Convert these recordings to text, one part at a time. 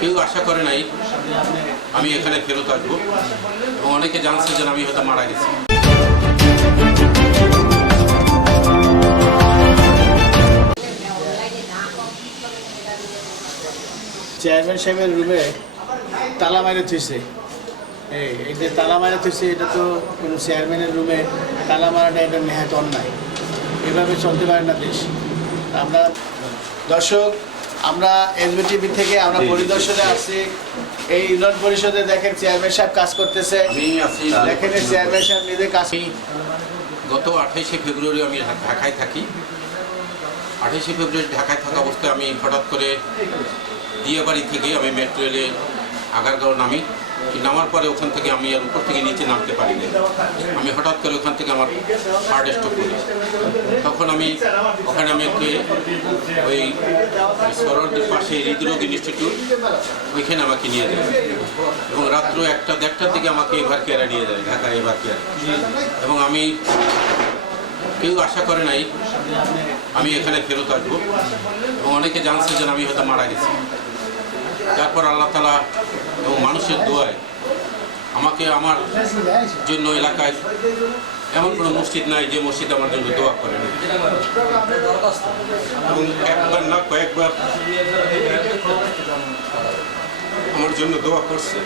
কেউ আশা করে নাই, আমি এখানে ফেরত আসব। এবং অনেকে জানছে যে আমি হয়তো মারা গেছি। চেয়ারম্যান সাহেবের রুমে তালা মারে থুইছে। এই এই যে তালা মারে থুইছে, এটা তো কোনো চেয়ারম্যানের রুমে তালা মারাটা এটা নেহাত অন্যায়। এভাবে চলতে পারে না দেশ। আমরা দর্শক আমরা এসবি টিভি থেকে আমরা পরিদর্শনে আসছি এই ইউনিয়ন পরিষদে দেখেন চেয়ারম্যান সাহেব কাজ করতেছে। দেখেন চেয়ারম্যান সাহেব নিজে কাজ গত আঠাইশে ফেব্রুয়ারি আমি ঢাকায় থাকি। আঠাইশে ফেব্রুয়ারি ঢাকায় থাকা অবস্থায় আমি হঠাৎ করে দিয়াবাড়ি থেকে আমি মেট্রো রেলে আগারগাঁও নামি। নামার পরে ওখান থেকে আমি আর উপর থেকে নিচে নামতে পারিনি। আমি হঠাৎ করে ওখান থেকে আমার হার্ট স্ট্রোক করি তখন আমি, ওখানে আমি একটু ওই সরোদের পাশে হৃদরোগ ইনস্টিটিউট ওইখানে আমাকে নিয়ে যায়। এবং রাত্র একটা দেড়টার দিকে আমাকে এভার কেয়ারে নিয়ে যায় ঢাকা এভার কেয়ার এবং আমি কেউ আশা করে নাই, আমি এখানে ফেরত আসব। এবং অনেকে জানছে যে আমি হয়তো মারা গেছি। তারপর আল্লাহ তালা এবং মানুষের দোয়ায় আমাকে আমার জন্য এলাকায় এমন কোনো মসজিদ নাই যে মসজিদ আমার জন্য দোয়া করে এবং একবার না কয়েকবার আমার জন্য দোয়া করছে।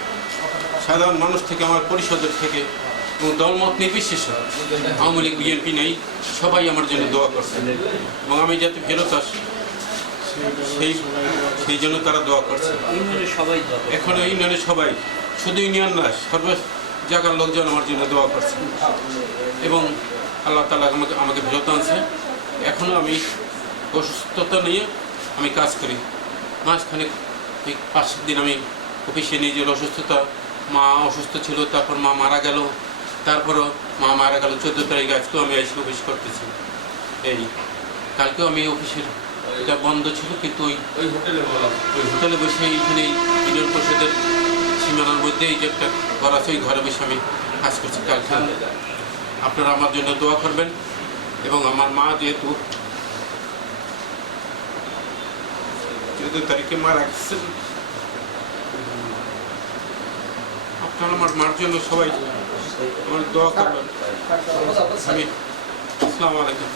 সাধারণ মানুষ থেকে, আমার পরিষদের থেকে এবং দলমত নির্বিশেষে আওয়ামী লীগ, বিএনপি নেই, সবাই আমার জন্য দোয়া করছে। এবং আমি যাতে ফেরত আসি সেই সেই জন্য তারা দোয়া করছে। সবাই এখন ইউনিয়নের সবাই শুধু ইউনিয়ন না সর্ব জায়গার লোকজন আমার জন্য দোয়া করছে। এবং আল্লাহ তালা আমাকে আমাকে ফেরত আনছে। এখনও আমি অসুস্থতা নিয়ে আমি কাজ করি। মাঝখানে এই পাঁচ দিন আমি অফিসে নিজের অসুস্থতা। মা অসুস্থ ছিল তারপর মা মারা গেল। তারপরও মা মারা গেল চোদ্দ তারিখ আজকেও আমি এসে অফিস করতেছি। এই কালকেও আমি অফিসের এটা বন্ধ ছিল, কিন্তু ওই ওই হোটেলে ওই হোটেলে বসে এইখানে ইউনিয়ন পরিষদের সীমানার মধ্যে এই যে একটা ঘর আছে, ওই ঘরে বসে আমি কাজ করছি। কালকে আপনারা আমার জন্য দোয়া করবেন এবং আমার মা যেহেতু চৌদ্দ তারিখে মারা গেছেন, আপনারা আমার মার জন্য সবাই আমার দোয়া করবেন। আমি আসসালামু আলাইকুম।